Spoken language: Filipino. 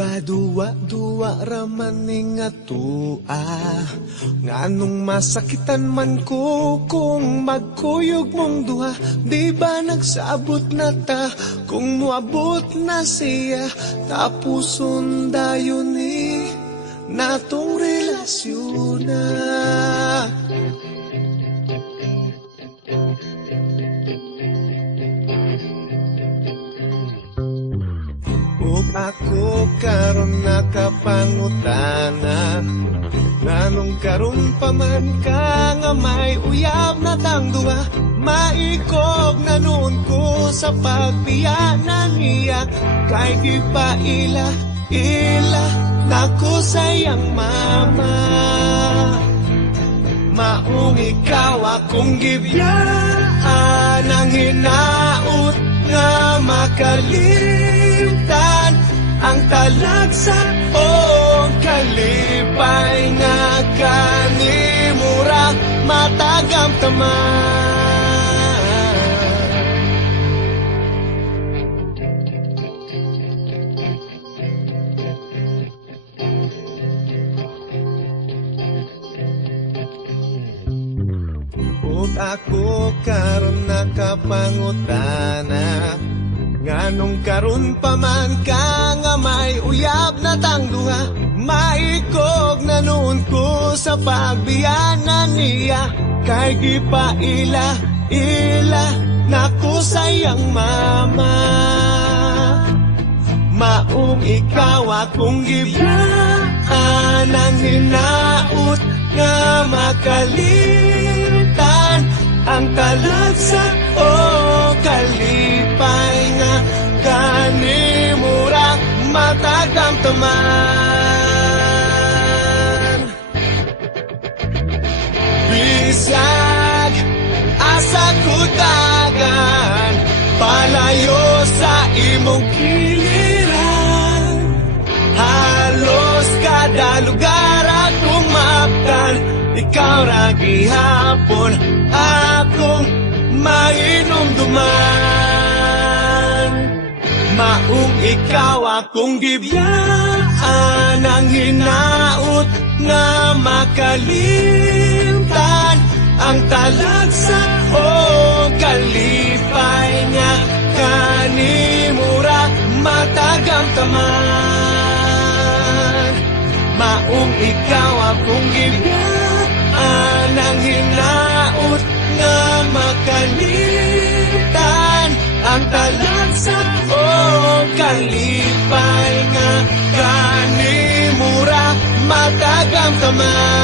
ba duwa-duwa raman ning atua, nganong masakitan man ko kung magkuyog mong duha. Di ba nagsabot na ta kung muabot na siya, tapuson dayon ni natong relasyon na. Ug ako karon nakapangutana, nganong karon pa man ka nga may uyab na tang duha. Maikog na noon ko sa pagpiyanan niya, kay di pa ila nako sayang mama. Maong ikaw akong gibiyaan, ang hinaut nga makalimtan ang talagsa o kalipay nga kanimura matagam taman. Ug ako karon nakapangutana, nganong karon pa man ka nga may uyab na tang duha. Maikog na noon ko sa pagbiyanan niya, kay di pa ila nako sayang mama. Maong ikaw akong gibiyaan, ang hinaut nga makalimtan ang talagsa o kalipay nga kanimura matagam taman. Bisag asa kudagan, palayo sa imong kiliran, halos kada lugar akong maabtan, ikaw ra gihapon akong mainumduman. Maong ikaw akong gibiyaan, ang hinaut nga makalimtan ang talagsa o kalipay nga kanimura matagam taman. Maong ikaw akong gibiyaan, ang hinaut nga makalimtan ang talagsa o kalipay nga kanimura matagam taman.